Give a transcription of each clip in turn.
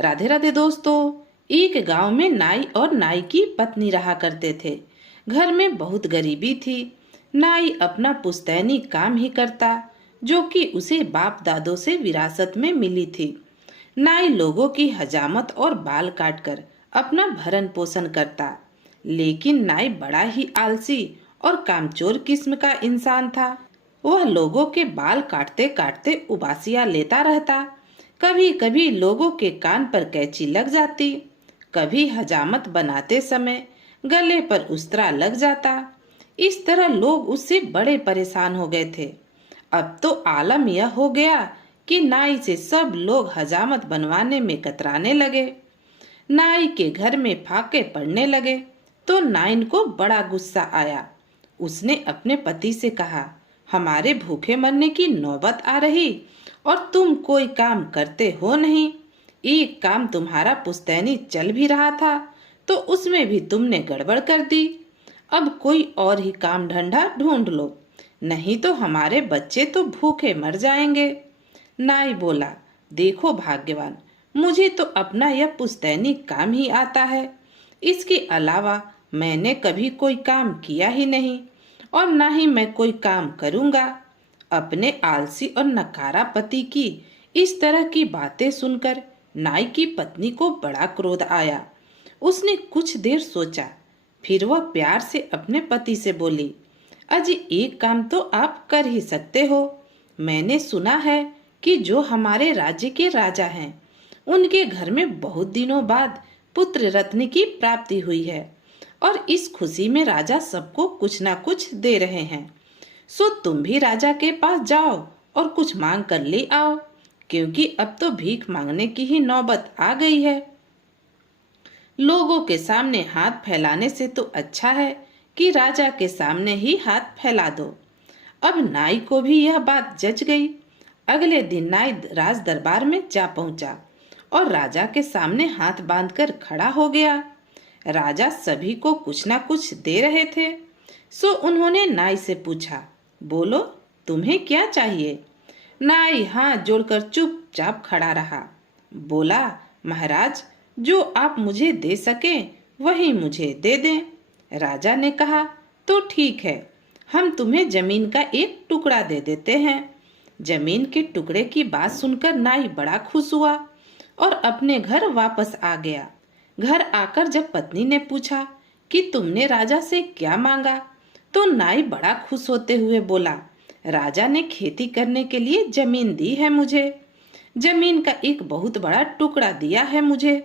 राधे राधे दोस्तों। एक गांव में नाई और नाई की पत्नी रहा करते थे। घर में बहुत गरीबी थी। नाई अपना पुश्तैनी काम ही करता, जो कि उसे बाप दादों से विरासत में मिली थी। नाई लोगों की हजामत और बाल काटकर अपना भरण पोषण करता, लेकिन नाई बड़ा ही आलसी और कामचोर किस्म का इंसान था। वह लोगों के बाल काटते काटते उबासियां लेता रहता। कभी कभी लोगों के कान पर कैंची लग जाती, कभी हजामत बनाते समय गले पर उस्तरा लग जाता। इस तरह लोग उससे बड़े परेशान हो गए थे। अब तो आलम यह हो गया कि नाई से सब लोग हजामत बनवाने में कतराने लगे। नाई के घर में फाके पड़ने लगे तो नाइन को बड़ा गुस्सा आया। उसने अपने पति से कहा, हमारे भूखे मरने की नौबत आ रही और तुम कोई काम करते हो नहीं। एक काम तुम्हारा पुश्तैनी चल भी रहा था तो उसमें भी तुमने गड़बड़ कर दी। अब कोई और ही काम धंधा ढूंढ लो, नहीं तो हमारे बच्चे तो भूखे मर जाएंगे। नाई बोला, देखो भाग्यवान, मुझे तो अपना यह पुश्तैनी काम ही आता है। इसके अलावा मैंने कभी कोई काम किया ही नहीं और ना ही मैं कोई काम करूंगा। अपने आलसी और नकारा पति की इस तरह की बातें सुनकर नाई की पत्नी को बड़ा क्रोध आया। उसने कुछ देर सोचा, फिर वह प्यार से अपने पति से बोली, अजी एक काम तो आप कर ही सकते हो। मैंने सुना है कि जो हमारे राज्य के राजा हैं, उनके घर में बहुत दिनों बाद पुत्र रत्न की प्राप्ति हुई है और इस खुशी में राजा सबको कुछ ना कुछ दे रहे हैं। सो तुम भी राजा के पास जाओ और कुछ मांग कर ले आओ, क्योंकि अब तो भीख मांगने की ही नौबत आ गई है। लोगों के सामने हाथ फैलाने से तो अच्छा है कि राजा के सामने ही हाथ फैला दो। अब नाई को भी यह बात जच गई। अगले दिन नाई राज दरबार में जा पहुंचा और राजा के सामने हाथ बांधकर खड़ा हो गया। राजा सभी को कुछ ना कुछ दे रहे थे। सो उन्होंने नाई से पूछा, बोलो तुम्हें क्या चाहिए। नाई हाथ जोड़कर चुपचाप खड़ा रहा। बोला, महाराज, जो आप मुझे दे सके वही मुझे दे दें। राजा ने कहा, तो ठीक है, हम तुम्हें जमीन का एक टुकड़ा दे देते हैं। जमीन के टुकड़े की बात सुनकर नाई बड़ा खुश हुआ और अपने घर वापस आ गया। घर आकर जब पत्नी ने पूछा कि तुमने राजा से क्या मांगा, तो नाई बड़ा खुश होते हुए बोला, राजा ने खेती करने के लिए जमीन दी है मुझे। जमीन का एक बहुत बड़ा टुकड़ा दिया है मुझे।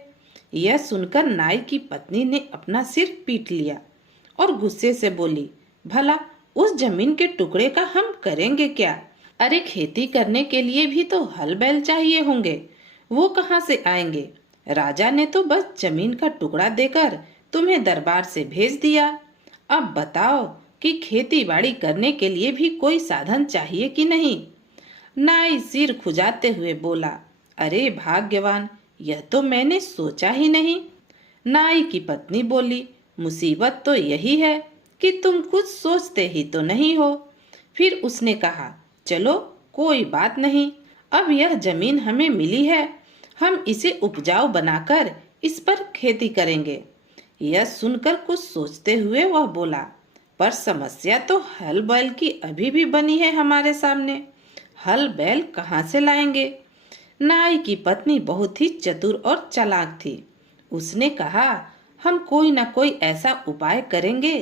यह सुनकर नाई की पत्नी ने अपना सिर पीट लिया और गुस्से से बोली, भला उस जमीन के टुकड़े का हम करेंगे क्या? अरे खेती करने के लिए भी तो हल बैल चाहिए होंगे, वो कहाँ से आएंगे? राजा ने तो बस जमीन का टुकड़ा देकर तुम्हें दरबार से भेज दिया। अब बताओ कि खेती बाड़ी करने के लिए भी कोई साधन चाहिए कि नहीं? नाई सिर खुजाते हुए बोला, अरे भाग्यवान, यह तो मैंने सोचा ही नहीं। नाई की पत्नी बोली, मुसीबत तो यही है कि तुम कुछ सोचते ही तो नहीं हो। फिर उसने कहा, चलो कोई बात नहीं, अब यह जमीन हमें मिली है, हम इसे उपजाऊ बनाकर इस पर खेती करेंगे। यह सुनकर कुछ सोचते हुए वह बोला, पर समस्या तो हल बैल की अभी भी बनी है हमारे सामने। हल बैल कहाँ से लाएंगे? नाई की पत्नी बहुत ही चतुर और चालाक थी। उसने कहा, हम कोई ना कोई ऐसा उपाय करेंगे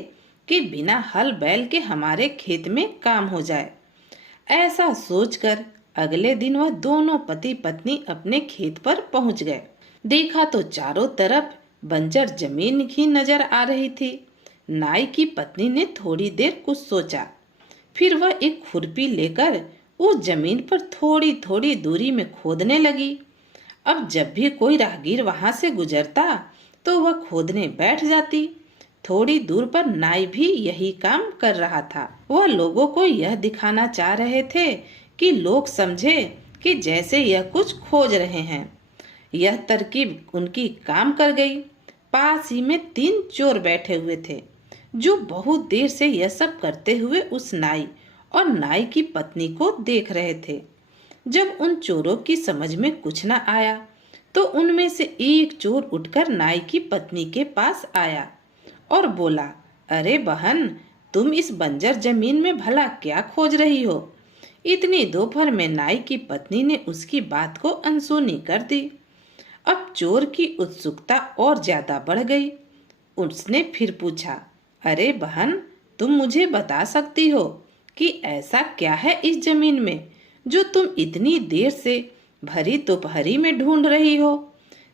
कि बिना हल बैल के हमारे खेत में काम हो जाए। ऐसा सोचकर अगले दिन वह दोनों पति पत्नी अपने खेत पर पहुंच गए। देखा तो चारों तरफ बंजर जमीन ही नजर आ रही थी। नाई की पत्नी ने थोड़ी देर कुछ सोचा, फिर वह एक खुरपी लेकर उस जमीन पर थोड़ी थोड़ी दूरी में खोदने लगी। अब जब भी कोई राहगीर वहां से गुजरता तो वह खोदने बैठ जाती। थोड़ी दूर पर नाई भी यही काम कर रहा था। वह लोगों को यह दिखाना चाह रहे थे कि लोग समझे कि जैसे यह कुछ खोज रहे हैं। यह तरकीब उनकी काम कर गई। पास ही में 3 चोर बैठे हुए थे, जो बहुत देर से यह सब करते हुए उस नाई और नाई की पत्नी को देख रहे थे। जब उन चोरों की समझ में कुछ न आया तो उनमें से एक चोर उठकर नाई की पत्नी के पास आया और बोला, अरे बहन, तुम इस बंजर जमीन में भला क्या खोज रही हो? इतनी दोपहर में नाई की पत्नी ने उसकी बात को अनसुनी कर दी। अब चोर की उत्सुकता और ज्यादा बढ़ गई। उसने फिर पूछा, अरे बहन, तुम मुझे बता सकती हो कि ऐसा क्या है इस जमीन में जो तुम इतनी देर से भरी दोपहरी में ढूंढ रही हो?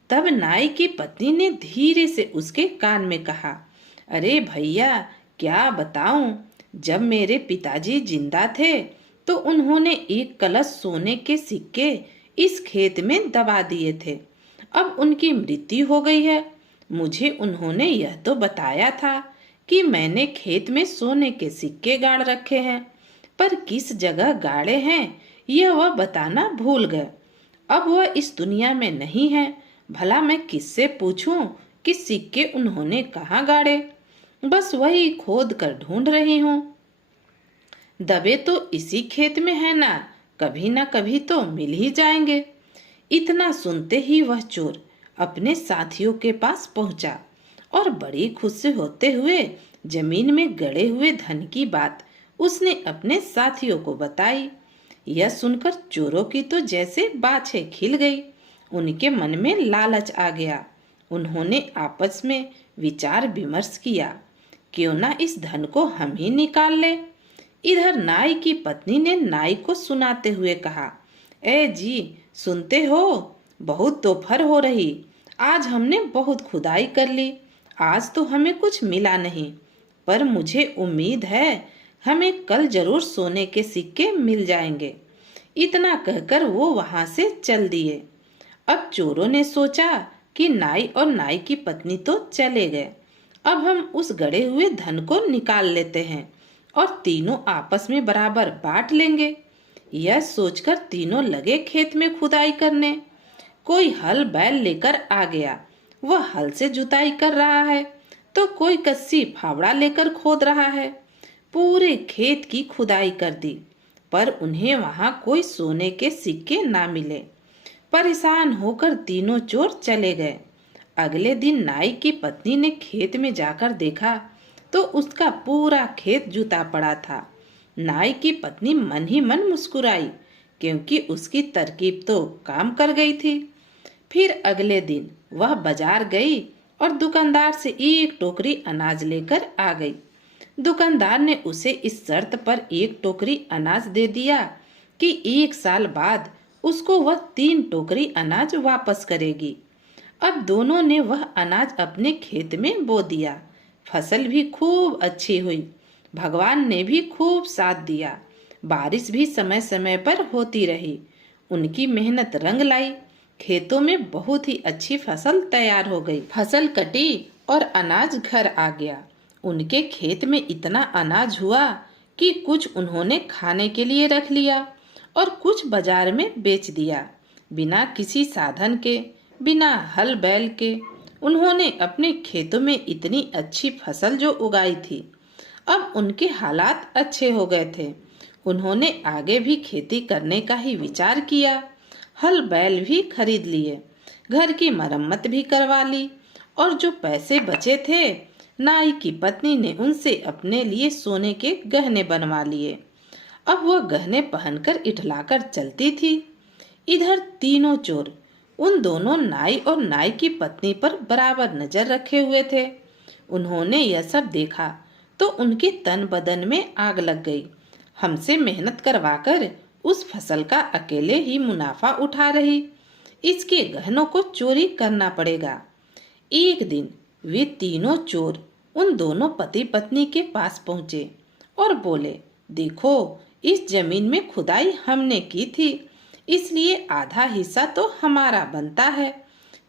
तब नाई की पत्नी ने धीरे से उसके कान में कहा, अरे भैया, क्या बताऊं, जब मेरे पिताजी जिंदा थे तो उन्होंने एक कलश सोने के सिक्के इस खेत में दबा दिए थे। अब उनकी मृत्यु हो गई है। मुझे उन्होंने यह तो बताया था कि मैंने खेत में सोने के सिक्के गाड़ रखे हैं, पर किस जगह गाड़े हैं यह वह बताना भूल गए। अब वह इस दुनिया में नहीं है। भला मैं किससे पूछूं कि सिक्के उन्होंने कहाँ गाड़े? बस वही खोद कर ढूंढ रही हूँ। दबे तो इसी खेत में है ना कभी तो मिल ही जाएंगे। इतना सुनते ही वह चोर अपने साथियों के पास पहुंचा और बड़ी खुशी होते हुए जमीन में गड़े हुए धन की बात उसने अपने साथियों को बताई। यह सुनकर चोरों की तो जैसे बाछें खिल गई। उनके मन में लालच आ गया। उन्होंने आपस में विचार विमर्श किया, क्यों ना इस धन को हम ही निकाल ले। इधर नाई की पत्नी ने नाई को सुनाते हुए कहा, ए जी, सुनते हो, बहुत दोपहर हो रही। आज हमने बहुत खुदाई कर ली, आज तो हमें कुछ मिला नहीं, पर मुझे उम्मीद है हमें कल जरूर सोने के सिक्के मिल जाएंगे। इतना कहकर वो वहां से चल दिए। अब चोरों ने सोचा कि नाई और नाई की पत्नी तो चले गए, अब हम उस गड़े हुए धन को निकाल लेते हैं और तीनों आपस में बराबर बांट लेंगे। यह सोचकर तीनों लगे खेत में खुदाई करने। कोई हल बैल लेकर आ गया, वह हल से जुताई कर रहा है, तो कोई कस्सी फावड़ा लेकर खोद रहा है। पूरे खेत की खुदाई कर दी, पर उन्हें वहां कोई सोने के सिक्के ना मिले। परेशान होकर तीनों चोर चले गए। अगले दिन नाई की पत्नी ने खेत में जाकर देखा तो उसका पूरा खेत जुता पड़ा था। नाई की पत्नी मन ही मन मुस्कुराई, क्योंकि उसकी तरकीब तो काम कर गई थी। फिर अगले दिन वह बाजार गई और दुकानदार से एक टोकरी अनाज लेकर आ गई। दुकानदार ने उसे इस शर्त पर एक टोकरी अनाज दे दिया कि 1 साल बाद उसको वह 3 टोकरी अनाज वापस करेगी। अब दोनों ने वह अनाज अपने खेत में बो दिया। फसल भी खूब अच्छी हुई। भगवान ने भी खूब साथ दिया। बारिश भी समय समय पर होती रही। उनकी मेहनत रंग लाई। खेतों में बहुत ही अच्छी फसल तैयार हो गई। फसल कटी और अनाज घर आ गया। उनके खेत में इतना अनाज हुआ कि कुछ उन्होंने खाने के लिए रख लिया और कुछ बाजार में बेच दिया। बिना किसी साधन के, बिना हल बैल के उन्होंने अपने खेतों में इतनी अच्छी फसल जो उगाई थी, अब उनके हालात अच्छे हो गए थे। उन्होंने आगे भी खेती करने का ही विचार किया। हल बैल भी खरीद लिए, घर की मरम्मत भी करवा ली और जो पैसे बचे थे नाई की पत्नी ने उनसे अपने लिए सोने के गहने बनवा लिए। अब वह गहने पहनकर इठलाकर चलती थी। इधर तीनों चोर उन दोनों नाई और नाई की पत्नी पर बराबर नजर रखे हुए थे। उन्होंने यह सब देखा तो उनके तन बदन में आग लग गई। हमसे मेहनत करवाकर उस फसल का अकेले ही मुनाफा उठा रही, इसके गहनों को चोरी करना पड़ेगा। एक दिन वे तीनों चोर उन दोनों पति पत्नी के पास पहुंचे और बोले, देखो, इस जमीन में खुदाई हमने की थी, इसलिए आधा हिस्सा तो हमारा बनता है।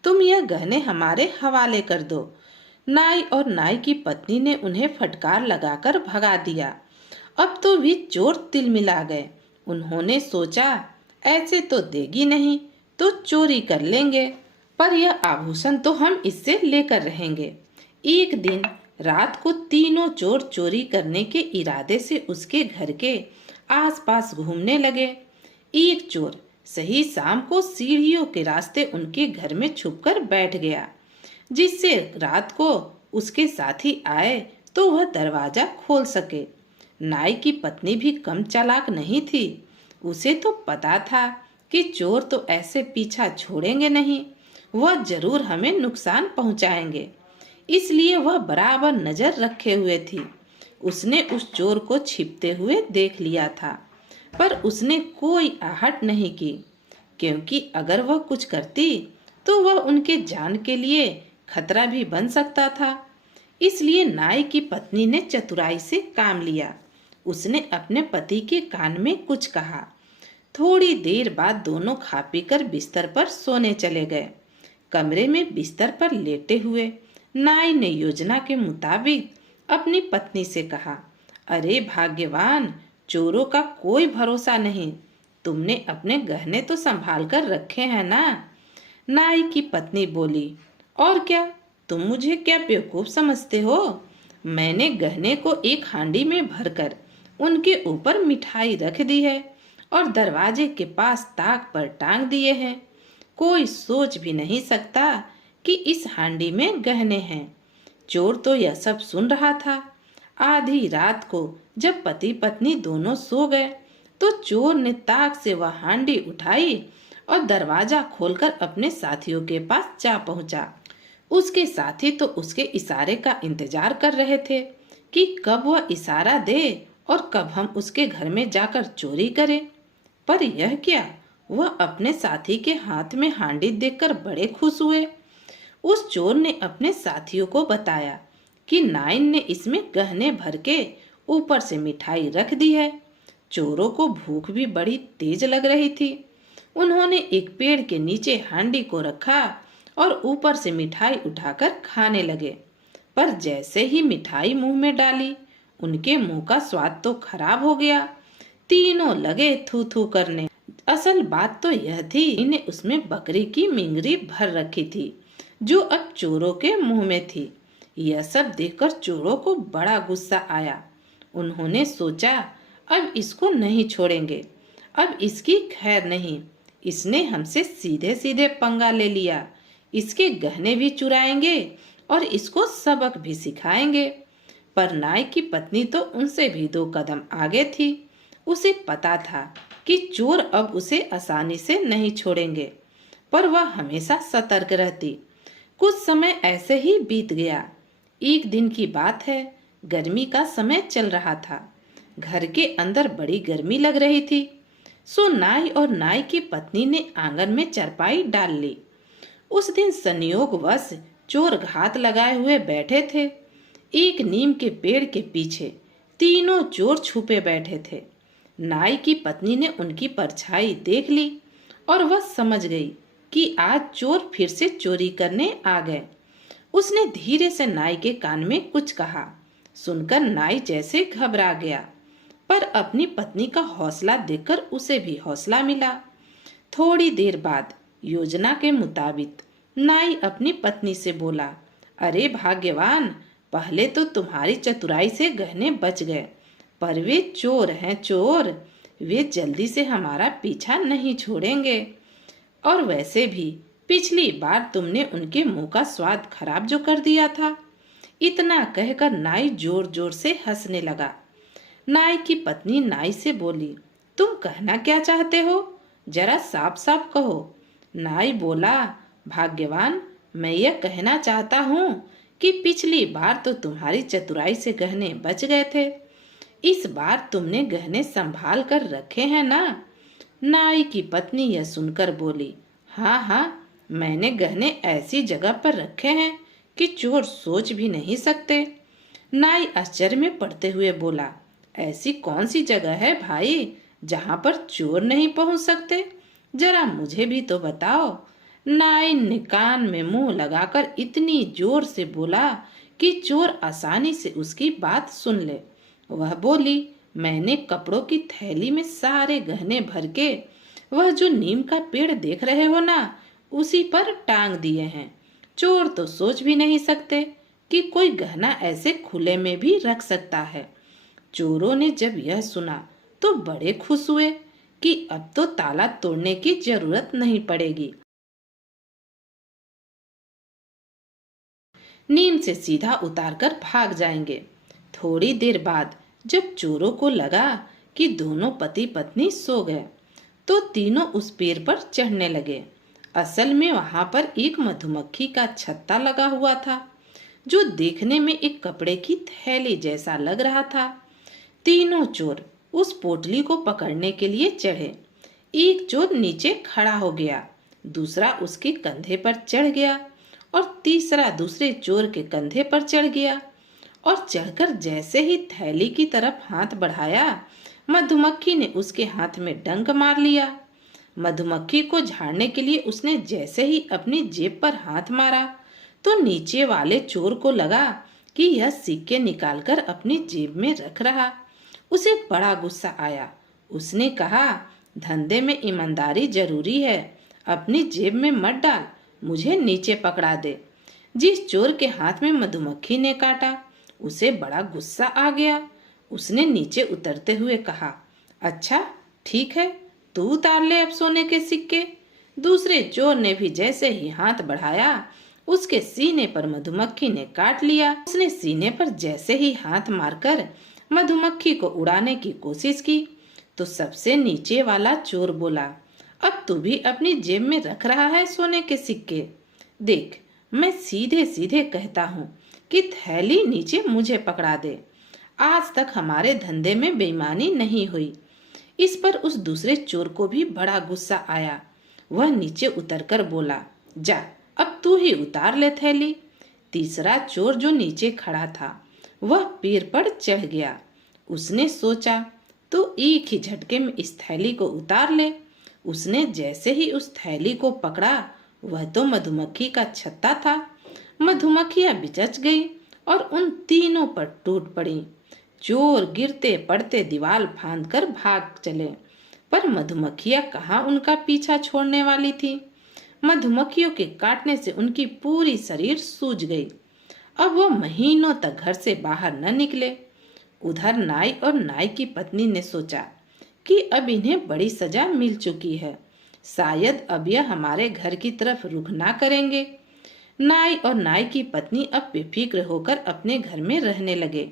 तुम यह गहने हमारे हवाले कर दो। नाई और नाई की पत्नी ने उन्हें फटकार लगाकर भगा दिया। अब तो वे चोर तिलमिला गए। उन्होंने सोचा, ऐसे तो देगी नहीं तो चोरी कर लेंगे, पर यह आभूषण तो हम इससे लेकर रहेंगे। एक दिन रात को तीनों चोर चोरी करने के इरादे से उसके घर के आसपास घूमने लगे। एक चोर सही शाम को सीढ़ियों के रास्ते उनके घर में छुपकर बैठ गया, जिससे रात को उसके साथी आए तो वह दरवाजा खोल सके। नाई की पत्नी भी कम चालाक नहीं थी। उसे तो पता था कि चोर तो ऐसे पीछा छोड़ेंगे नहीं, वह जरूर हमें नुकसान पहुंचाएंगे। इसलिए वह बराबर नजर रखे हुए थी। उसने उस चोर को छिपते हुए देख लिया था, पर उसने कोई आहट नहीं की, क्योंकि अगर वह कुछ करती तो वह उनके जान के लिए खतरा भी बन सकता था। इसलिए नाई की पत्नी ने चतुराई से काम लिया। उसने अपने पति के कान में कुछ कहा। थोड़ी देर बाद दोनों खा पीकर बिस्तर पर सोने चले गए। कमरे में बिस्तर पर लेटे हुए नाई ने योजना के मुताबिक अपनी पत्नी से कहा, अरे भाग्यवान, चोरों का कोई भरोसा नहीं। तुमने अपने गहने तो संभाल कर रखे हैं ना? नाई की पत्नी बोली, और क्या, तुम मुझे क्या बेवकूफ समझते हो? मैंने गहने को एक हांडी में भरकर उनके ऊपर मिठाई रख दी है और दरवाजे के पास ताक पर टांग दिए हैं। कोई सोच भी नहीं सकता कि इस हांडी में गहने हैं। चोर तो यह सब सुन रहा था। आधी रात को जब पति पत्नी दोनों सो गए तो चोर ने ताक से वह हांडी उठाई और दरवाजा खोलकर अपने साथियों के पास जा पहुंचा। उसके साथी तो उसके इशारे का इंतजार कर रहे थे कि कब वह इशारा दे और कब हम उसके घर में जाकर चोरी करें। पर यह क्या, वह अपने साथी के हाथ में हांडी देखकर बड़े खुश हुए। उस चोर ने अपने साथियों को बताया कि नाइन ने इसमें गहने भर के ऊपर से मिठाई रख दी है। चोरों को भूख भी बड़ी तेज लग रही थी। उन्होंने एक पेड़ के नीचे हांडी को रखा और ऊपर से मिठाई उठाकर खाने लगे। पर जैसे ही मिठाई मुंह में डाली, उनके मुंह का स्वाद तो खराब हो गया। तीनों लगे थू थू करने। असल बात तो यह थी, इन्हें उसमें बकरी की मिंगरी भर रखी थी, जो अब चोरों के मुंह में थी। यह सब देखकर चोरों को बड़ा गुस्सा आया। उन्होंने सोचा, अब इसको नहीं छोड़ेंगे, अब इसकी खैर नहीं। इसने हमसे सीधे सीधे पंगा ले लिया। इसके गहने भी चुराएंगे और इसको सबक भी सिखाएंगे। पर नाई की पत्नी तो उनसे भी 2 कदम आगे थी। उसे पता था कि चोर अब उसे आसानी से नहीं छोड़ेंगे, पर वह हमेशा सतर्क रहती। कुछ समय ऐसे ही बीत गया। एक दिन की बात है, गर्मी का समय चल रहा था। घर के अंदर बड़ी गर्मी लग रही थी। सो नाई और नाई की पत्नी ने आंगन में चारपाई डाल ली। उस दिन संयोगवश चोर घात लगाए हुए बैठे थे। एक नीम के पेड़ के पीछे तीनों चोर छुपे बैठे थे। नाई की पत्नी ने उनकी परछाई देख ली और वह समझ गई कि आज चोर फिर से चोरी करने आ गए। उसने धीरे से नाई के कान में कुछ कहा। सुनकर नाई जैसे घबरा गया, पर अपनी पत्नी का हौसला देखकर उसे भी हौसला मिला। थोड़ी देर बाद योजना के मुताबिक नाई अपनी पत्नी से बोला, अरे भाग्यवान, पहले तो तुम्हारी चतुराई से गहने बच गए, पर वे चोर हैं चोर। वे जल्दी से हमारा पीछा नहीं छोड़ेंगे। और वैसे भी पिछली बार तुमने उनके मुंह का स्वाद खराब जो कर दिया था। इतना कहकर नाई जोर जोर से हंसने लगा। नाई की पत्नी नाई से बोली, तुम कहना क्या चाहते हो? जरा साफ साफ कहो। नाई बोला, भाग्यवान, मैं यह कहना चाहता हूँ कि पिछली बार तो तुम्हारी चतुराई से गहने बच गए थे। इस बार तुमने गहने संभाल कर रखे हैं ना? नाई की पत्नी यह सुनकर बोली, हाँ हाँ, मैंने गहने ऐसी जगह पर रखे हैं कि चोर सोच भी नहीं सकते। नाई आश्चर्य में पड़ते हुए बोला, ऐसी कौन सी जगह है भाई जहाँ पर चोर नहीं पहुँच सकते? जरा मुझे भी तो बताओ। नाई ने कान में मुंह लगाकर इतनी जोर से बोला कि चोर आसानी से उसकी बात सुन ले। वह बोली, मैंने कपड़ों की थैली में सारे गहने भर के वह जो नीम का पेड़ देख रहे हो ना, उसी पर टांग दिए हैं। चोर तो सोच भी नहीं सकते कि कोई गहना ऐसे खुले में भी रख सकता है। चोरों ने जब यह सुना तो बड़े खुश हुए, कि अब तो ताला तोड़ने की जरूरत नहीं पड़ेगी। नींद से सीधा उतारकर भाग जाएंगे। थोड़ी देर बाद जब चोरों को लगा कि दोनों पति पत्नी सो गए, तो तीनों उस पेड़ पर चढ़ने लगे। असल में वहां पर एक मधुमक्खी का छत्ता लगा हुआ था, जो देखने में एक कपड़े की थैली जैसा लग रहा था। तीनों चोर उस पोटली को पकड़ने के लिए चढ़े। एक चोर नीचे खड़ा हो गया, दूसरा उसके कंधे पर चढ़ गया और तीसरा दूसरे चोर के कंधे पर चढ़ गया। और चढ़कर जैसे ही थैली की तरफ हाथ बढ़ाया, मधुमक्खी ने उसके हाथ में डंक मार लिया। मधुमक्खी को झाड़ने के लिए उसने जैसे ही अपनी जेब पर हाथ मारा, तो नीचे वाले चोर को लगा कि यह सिक्के निकालकर अपनी जेब में रख रहा। उसे बड़ा गुस्सा आया। उसने कहा, धंधे में ईमानदारी जरूरी है, अपनी जेब में मत डाल, मुझे नीचे पकड़ा दे। जिस चोर के हाथ में मधुमक्खी ने काटा, उसे बड़ा गुस्सा आ गया। उसने नीचे उतरते हुए कहा, अच्छा ठीक है, तू उतार ले अब सोने के सिक्के। दूसरे चोर ने भी जैसे ही हाथ बढ़ाया, उसके सीने पर मधुमक्खी ने काट लिया। उसने सीने पर जैसे ही हाथ मारकर मधुमक्खी को उड़ाने की कोशिश की, तो सबसे नीचे वाला चोर बोला, अब तू भी अपनी जेब में रख रहा है सोने के सिक्के। देख, मैं सीधे सीधे कहता हूँ कि थैली नीचे मुझे पकड़ा दे। आज तक हमारे धंधे में बेईमानी नहीं हुई। इस पर उस दूसरे चोर को भी बड़ा गुस्सा आया। वह नीचे उतरकर बोला, जा अब तू ही उतार ले थैली। तीसरा चोर जो नीचे खड़ा था, वह पेड़ पर चढ़ गया। उसने सोचा तो एक ही झटके में इस थैली को उतार ले। उसने जैसे ही उस थैली को पकड़ा, वह तो मधुमक्खी का छत्ता था। मधुमक्खियां बिचच गई और उन तीनों पर टूट पड़ी। चोर गिरते पड़ते दीवार फांदकर भाग चले, पर मधुमक्खियां कहाँ उनका पीछा छोड़ने वाली थी। मधुमक्खियों के काटने से उनकी पूरी शरीर सूज गई। अब वो महीनों तक घर से बाहर न निकले। उधर नाई और नाई की पत्नी ने सोचा कि अब इन्हें बड़ी सजा मिल चुकी है, शायद अब यह हमारे घर की तरफ रुख ना करेंगे। नाई और नाई की पत्नी अब बेफिक्र होकर अपने घर में रहने लगे।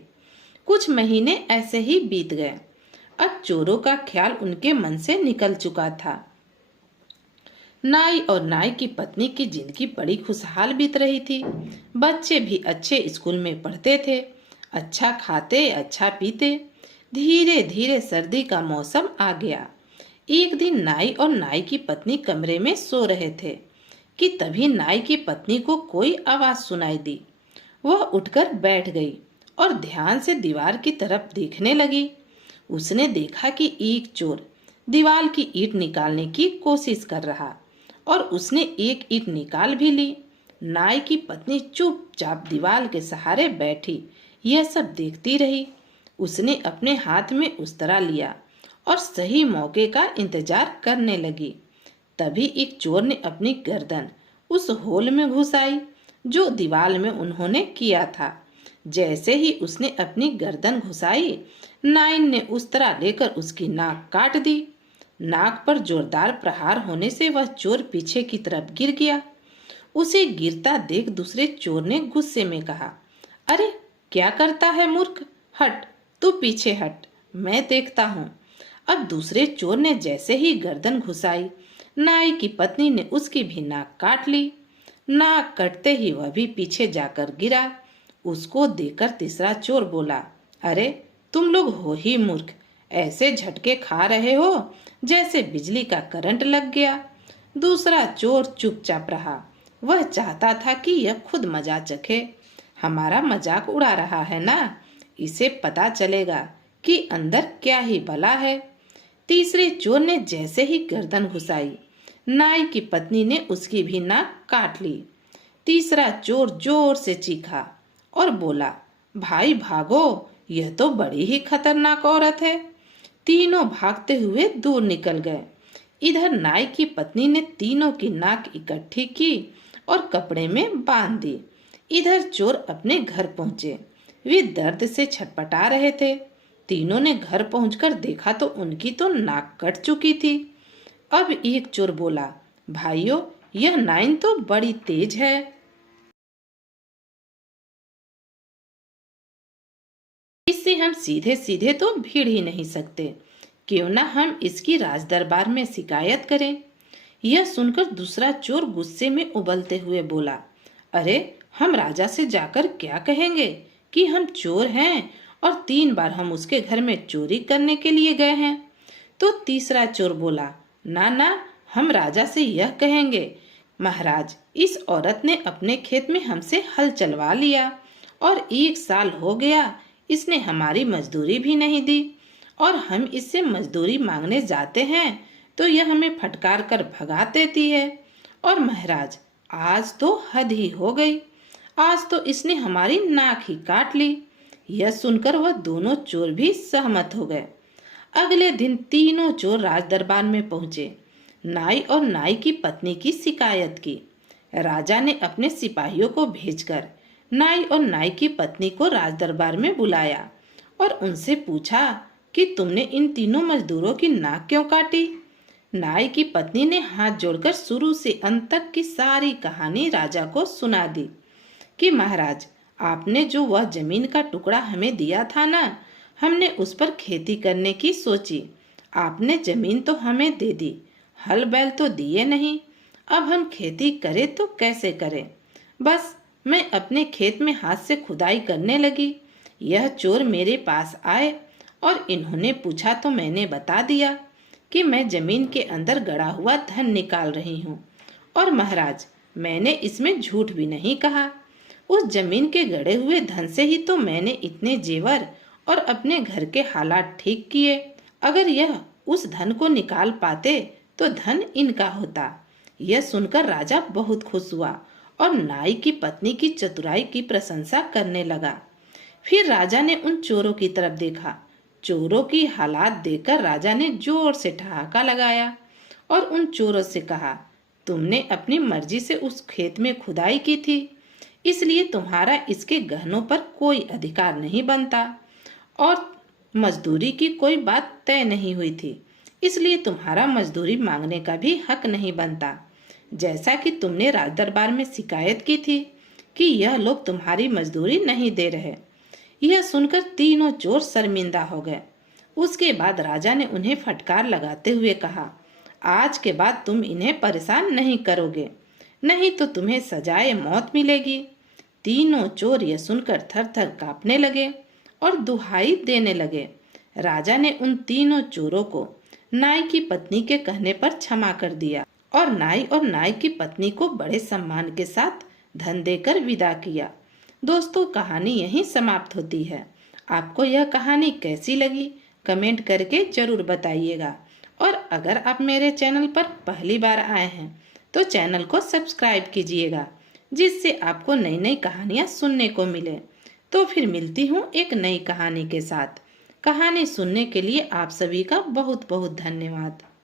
कुछ महीने ऐसे ही बीत गए। अब चोरों का ख्याल उनके मन से निकल चुका था। नाई और नाई की पत्नी की जिंदगी बड़ी खुशहाल बीत रही थी। बच्चे भी अच्छे स्कूल में पढ़ते थे, अच्छा खाते अच्छा पीते। धीरे धीरे सर्दी का मौसम आ गया। एक दिन नाई और नाई की पत्नी कमरे में सो रहे थे कि तभी नाई की पत्नी को कोई आवाज सुनाई दी। वह उठकर बैठ गई और ध्यान से दीवार की तरफ देखने लगी। उसने देखा कि एक चोर दीवार की ईंट निकालने की कोशिश कर रहा और उसने एक ईंट निकाल भी ली। नाई की पत्नी चुपचाप दीवार के सहारे बैठी यह सब देखती रही। उसने अपने हाथ में उस्तरा लिया और सही मौके का इंतजार करने लगी। तभी एक चोर ने अपनी गर्दन उस होल में घुसाई जो दीवार में उन्होंने किया था। जैसे ही उसने अपनी गर्दन घुसाई, नाइन ने उस्तरा लेकर उसकी नाक काट दी। नाक पर जोरदार प्रहार होने से वह चोर पीछे की तरफ गिर गया। उसे गिरता देख दूसरे चोर ने गुस्से में कहा, अरे क्या करता है मूर्ख, हट, तू पीछे हट, मैं देखता हूँ। अब दूसरे चोर ने जैसे ही गर्दन घुसाई, नाई की पत्नी ने उसकी भी नाक काट ली। नाक कटते ही वह भी पीछे जाकर गिरा। उसको देखकर तीसरा चोर बोला, अरे तुम लोग हो ही मूर्ख, ऐसे झटके खा रहे हो जैसे बिजली का करंट लग गया। दूसरा चोर चुपचाप रहा। वह चाहता था कि यह खुद मजा चखे। हमारा मजाक उड़ा रहा है ना, इसे पता चलेगा कि अंदर क्या ही भला है। तीसरे चोर ने जैसे ही गर्दन घुसाई, नाई की पत्नी ने उसकी भी नाक काट ली। तीसरा चोर जोर से चीखा और बोला, भाई भागो, यह तो बड़ी ही खतरनाक औरत है। तीनों भागते हुए दूर निकल गए। इधर नाई की पत्नी ने तीनों की नाक इकट्ठी की और कपड़े में बांध दी। इधर चोर अपने घर पहुंचे। वे दर्द से छटपटा रहे थे। तीनों ने घर पहुंचकर देखा तो उनकी तो नाक कट चुकी थी। अब एक चोर बोला, भाइयों, यह नाइन तो बड़ी तेज है। इससे हम सीधे सीधे तो भीड़ ही नहीं सकते। क्यों ना हम इसकी राज दरबार में शिकायत करें। यह सुनकर दूसरा चोर गुस्से में उबलते हुए बोला, अरे, हम राजा से जाकर क्या कहेंगे कि हम चोर हैं और 3 बार हम उसके घर में चोरी करने के लिए गए हैं। तो तीसरा चोर बोला, ना ना, हम राजा से यह कहेंगे, महाराज, इस औरत ने अपने खेत में हमसे हल चलवा लिया और 1 साल हो गया, इसने हमारी मजदूरी भी नहीं दी और हम इससे मजदूरी मांगने जाते हैं तो यह हमें फटकार कर भगा देती है। और महाराज, आज तो हद ही हो गई, आज तो इसने हमारी नाक ही काट ली। यह सुनकर वह दोनों चोर भी सहमत हो गए। अगले दिन तीनों चोर राज दरबार में पहुंचे। नाई और नाई की पत्नी की शिकायत की। राजा ने अपने सिपाहियों को भेजकर नाई और नाई की पत्नी को राज दरबार में बुलाया और उनसे पूछा कि तुमने इन तीनों मजदूरों की नाक क्यों काटी। नाई की पत्नी ने हाथ जोड़कर शुरू से अंत तक की सारी कहानी राजा को सुना दी कि महाराज, आपने जो वह जमीन का टुकड़ा हमें दिया था ना, हमने उस पर खेती करने की सोची। आपने जमीन तो हमें दे दी, हल बैल तो दिए नहीं। अब हम खेती करें तो कैसे करें। बस मैं अपने खेत में हाथ से खुदाई करने लगी। यह चोर मेरे पास आए और इन्होंने पूछा तो मैंने बता दिया कि मैं जमीन के अंदर गड़ा हुआ धन निकाल रही हूँ। और महाराज, मैंने इसमें झूठ भी नहीं कहा। उस जमीन के गड़े हुए धन से ही तो मैंने इतने जेवर और अपने घर के हालात ठीक किए। अगर यह उस धन को निकाल पाते तो धन इनका होता। यह सुनकर राजा बहुत खुश हुआ और नाई की पत्नी की चतुराई की प्रशंसा करने लगा। फिर राजा ने उन चोरों की तरफ देखा। चोरों की हालात देखकर राजा ने जोर से ठहाका लगाया और उन चोरों से कहा, तुमने अपनी मर्जी से उस खेत में खुदाई की थी, इसलिए तुम्हारा इसके गहनों पर कोई अधिकार नहीं बनता और मजदूरी की कोई बात तय नहीं हुई थी, इसलिए तुम्हारा मजदूरी मांगने का भी हक नहीं बनता। जैसा कि तुमने राज दरबार में शिकायत की थी कि यह लोग तुम्हारी मजदूरी नहीं दे रहे। यह सुनकर तीनों चोर शर्मिंदा हो गए। उसके बाद राजा ने उन्हें फटकार लगाते हुए कहा, आज के बाद तुम इन्हें परेशान नहीं करोगे, नहीं तो तुम्हें सजाए मौत मिलेगी। तीनों चोर यह सुनकर थर थर कांपने लगे और दुहाई देने लगे। राजा ने उन तीनों चोरों को नाई की पत्नी के कहने पर क्षमा कर दिया और नाई की पत्नी को बड़े सम्मान के साथ धन देकर विदा किया। दोस्तों, कहानी यहीं समाप्त होती है। आपको यह कहानी कैसी लगी कमेंट करके जरूर बताइएगा और अगर आप मेरे चैनल पर पहली बार आए हैं तो चैनल को सब्सक्राइब कीजिएगा, जिससे आपको नई नई कहानियाँ सुनने को मिले। तो फिर मिलती हूँ एक नई कहानी के साथ। कहानी सुनने के लिए आप सभी का बहुत बहुत धन्यवाद।